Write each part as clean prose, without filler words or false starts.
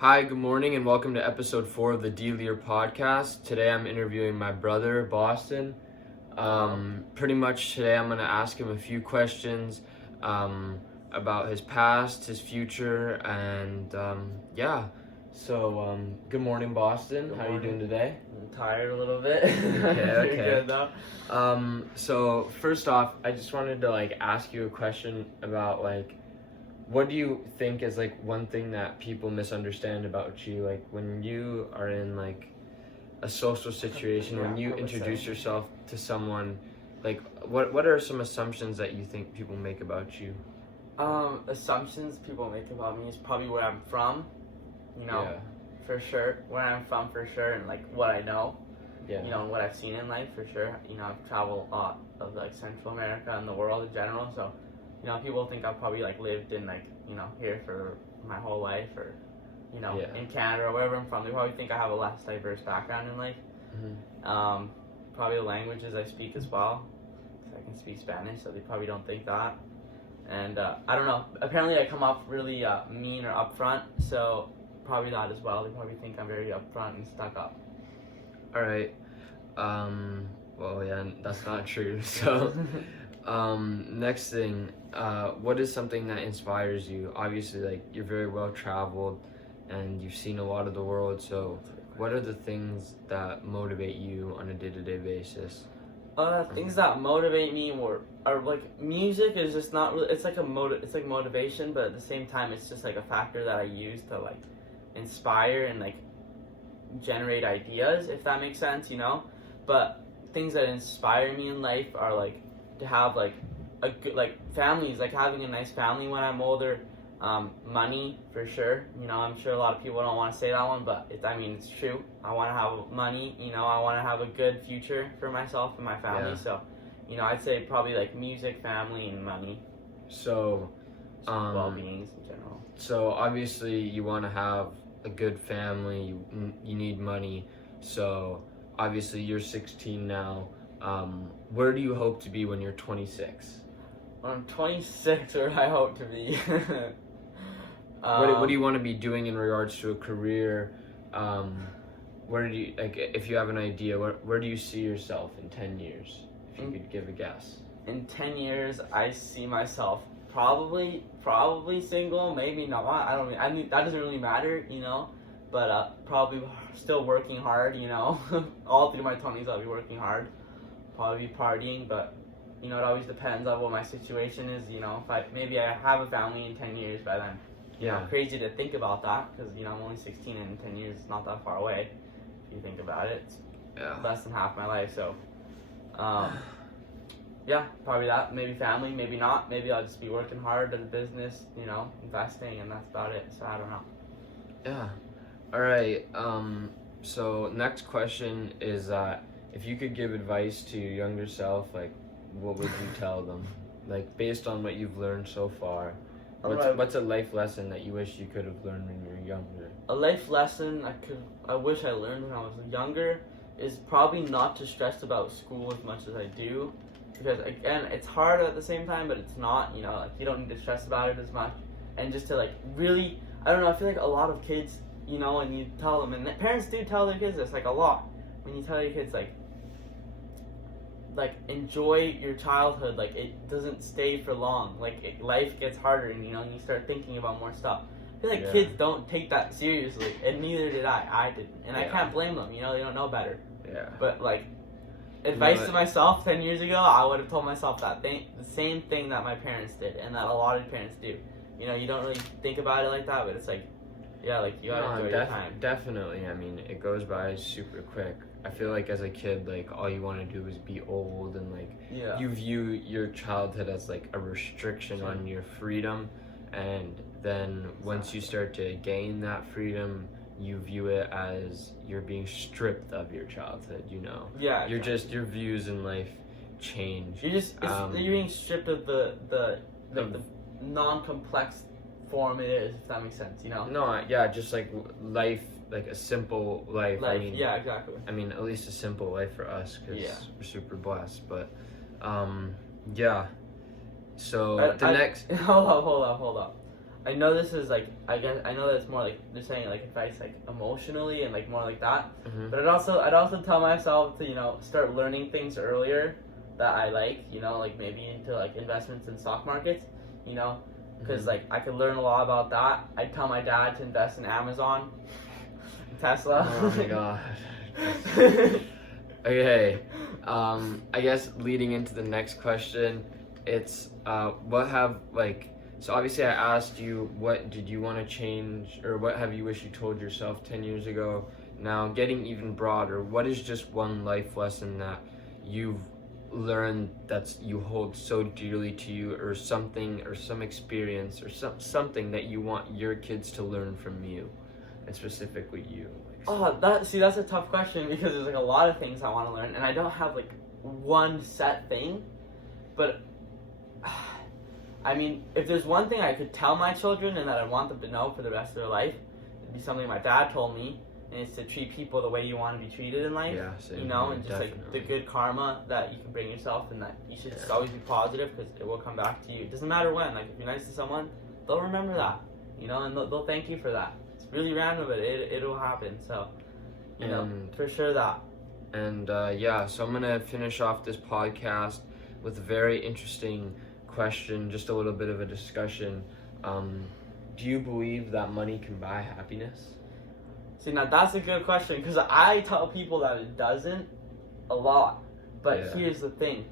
Hi, good morning, and welcome to episode 4 of the D Leier podcast. Today I'm interviewing my brother, Boston. Pretty much today I'm going to ask him a few questions about his past, his future, and So, good morning, Boston. How are you doing today? I'm tired a little bit. Okay. You're good though. So first off, I just wanted to ask you a question about what do you think is one thing that people misunderstand about you, when you are in a social situation, when you introduce yourself to someone, what are some assumptions that you think people make about you? Assumptions people make about me is probably where I'm from, for sure. Where I'm from for sure, and what I know, and what I've seen in life for sure. I've traveled a lot of Central America and the world in general, so people think I've probably lived in here for my whole life, or in Canada or wherever I'm from. They probably think I have a less diverse background in life. Mm-hmm. Probably the languages I speak as well, because I can speak Spanish, so they probably don't think that. And I don't know. Apparently, I come off really mean or upfront, so probably that as well. They probably think I'm very upfront and stuck up. All right. Well, yeah, that's not true. So, next thing, what is something that inspires you? Obviously, you're very well traveled, and you've seen a lot of the world. So, what are the things that motivate you on a day-to-day basis? Things that motivate me are music is just not really. It's it's like motivation, but at the same time, it's just a factor that I use to inspire and generate ideas, if that makes sense, But things that inspire me in life are to have a good families, having a nice family when I'm older, money for sure. I'm sure a lot of people don't want to say that one, but it's true. I want to have money. I want to have a good future for myself and my family. Yeah. So, I'd say probably music, family, and money. So, well-beings in general. So obviously you want to have a good family. You need money. So obviously you're 16 now. Where do you hope to be when you're 26? When I'm 26, where I hope to be. What do you want to be doing in regards to a career? Where do you if you have an idea? Where do you see yourself in 10 years? If you could give a guess. In 10 years, I see myself probably single, maybe not. That doesn't really matter, But probably still working hard, All through my 20s, I'll be working hard. Probably be partying, but it always depends on what my situation is. If I have a family in 10 years by then. Yeah. Crazy to think about that because I'm only 16 and in 10 years it's not that far away. If you think about it, it's less than half my life. So, yeah, probably that. Maybe family, maybe not. Maybe I'll just be working hard at a business, investing, and that's about it. So I don't know. Yeah. All right. So next question is if you could give advice to your younger self, what would you tell them? Based on what you've learned so far, what's a life lesson that you wish you could have learned when you were younger? A life lesson I wish I learned when I was younger is probably not to stress about school as much as I do. Because again, it's hard at the same time, but it's not, you don't need to stress about it as much. And just to really, I don't know, I feel like a lot of kids, and you tell them, and parents do tell their kids this, a lot. When you tell your kids, enjoy your childhood, it doesn't stay for long. Life gets harder, and, and you start thinking about more stuff. I feel like kids don't take that seriously, and neither did I. I didn't. And I can't blame them, they don't know better. Yeah. But, advice to myself 10 years ago, I would have told myself the same thing that my parents did, and that a lot of parents do. You don't really think about it like that, but it's you gotta enjoy your time. Definitely. It goes by super quick. I feel as a kid, all you want to do is be old, and you view your childhood as a restriction on your freedom, and then once you start to gain that freedom, you view it as you're being stripped of your childhood, Yeah. Your views in life change. You're being stripped of the non-complex form it is, if that makes sense, No, yeah, just life, a simple life. Yeah, exactly. At least a simple life for us, because we're super blessed, but, yeah. So, Hold up. I know this is like, I know that it's more like they're saying like advice like emotionally and like more like that. Mm-hmm. But I'd also tell myself to start learning things earlier that I like. Like maybe into like investments in stock markets. Because like I could learn a lot about that. I'd tell my dad to invest in Amazon, Tesla. Oh my god. Okay. I guess leading into the next question, it's so obviously I asked you what did you want to change, or what have you wish you told yourself 10 years ago. Now getting even broader, what is just one life lesson that you've learned you hold so dearly to you, or something, or some experience, or something that you want your kids to learn from you, and specifically you? That's a tough question, because there's like a lot of things I want to learn, and I don't have like one set thing. But I mean, if there's one thing I could tell my children and that I want them to know for the rest of their life, it'd be something my dad told me, and it's to treat people the way you want to be treated in life. Yeah, same and here, just definitely. like the good karma that you can bring yourself, and that you should just always be positive, because it will come back to you. It doesn't matter when. Like if you're nice to someone, they'll remember that, and they'll thank you for that. It's really random, but it'll happen. So, for sure that. And so I'm gonna finish off this podcast with a very interesting question, just a little bit of a discussion. Do you believe that money can buy happiness? See, now that's a good question, because I tell people that it doesn't a lot. But here's the thing.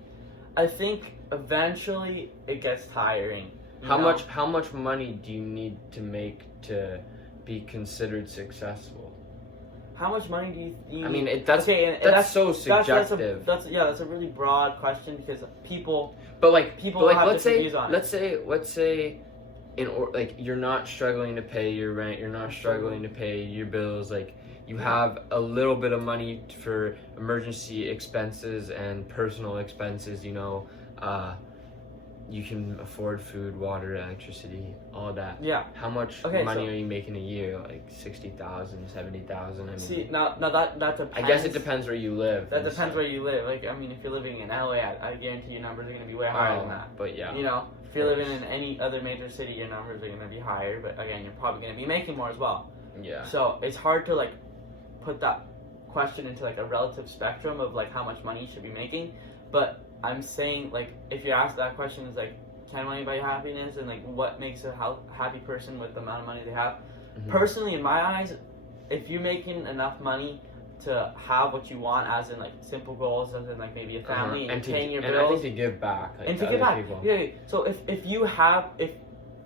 I think eventually it gets tiring. How much money do you need to make to be considered successful? How much money do you need? I mean, that's so subjective. That's a really broad question, because people have different views on it. Let's say you're not struggling to pay your rent, you're not struggling to pay your bills, like you have a little bit of money for emergency expenses and personal expenses, you can afford food, water, electricity, all that. Yeah. How much money are you making a year? Like 60,000, 70,000? I mean, see, now that depends. I guess it depends where you live. That depends where you live. Like, I mean, if you're living in LA, I guarantee your numbers are going to be way higher than that. But yeah. If you're living in any other major city, your numbers are going to be higher. But again, you're probably going to be making more as well. Yeah. So it's hard to like put that question into like a relative spectrum of like how much money you should be making. But I'm saying, like, if you're asked that question, is like, can money buy happiness, and like what makes a happy person with the amount of money they have? Mm-hmm. Personally, in my eyes, if you're making enough money to have what you want, as in like simple goals, as in like maybe a family and paying your bills, and I think to give back, and to give back. People. Yeah. So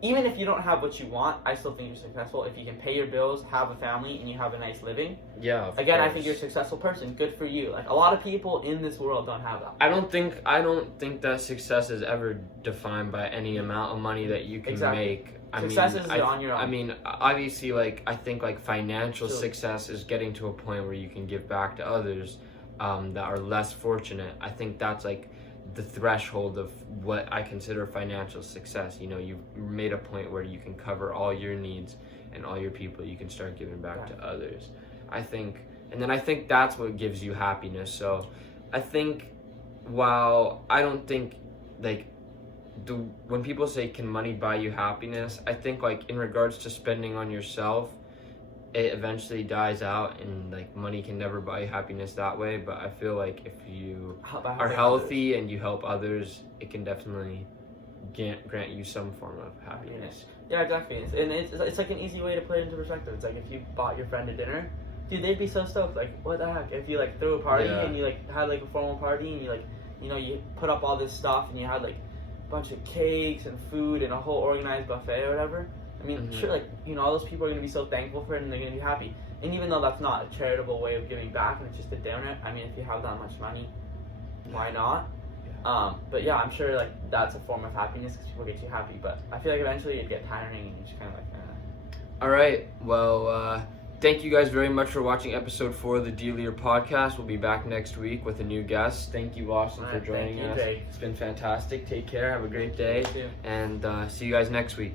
even if you don't have what you want, I still think you're successful. If you can pay your bills, have a family, and you have a nice living. Yeah. Again, I think you're a successful person. Good for you. Like a lot of people in this world don't have that. I don't think that success is ever defined by any amount of money that you can make. Success is on your own. I mean, obviously, like I think like financial success is getting to a point where you can give back to others that are less fortunate. I think that's like the threshold of what I consider financial success. You've made a point where you can cover all your needs and all your people. You can start giving back to others. I think that's what gives you happiness. So I think, while I don't think like when people say, can money buy you happiness, I think like in regards to spending on yourself, it eventually dies out, and like money can never buy you happiness that way. But I feel like if you are healthy and you help others, it can definitely grant you some form of happiness. Yeah, exactly. And it's like an easy way to put it into perspective. It's like if you bought your friend a dinner, dude, they'd be so stoked. Like, what the heck? If you like threw a party and you like had like a formal party, and you like you put up all this stuff, and you had like a bunch of cakes and food and a whole organized buffet or whatever. I mean, sure, like, all those people are going to be so thankful for it, and they're going to be happy. And even though that's not a charitable way of giving back, and it's just a dinner, I mean, if you have that much money, why not? Yeah. But yeah, I'm sure, like, that's a form of happiness, because people get you happy. But I feel like eventually it'd get tiring, and you just kind of like, All right. Well, thank you guys very much for watching episode 4 of the D Leier podcast. We'll be back next week with a new guest. Thank you, Austin, for joining us. Jake. It's been fantastic. Take care. Have a great day. You too. And see you guys next week.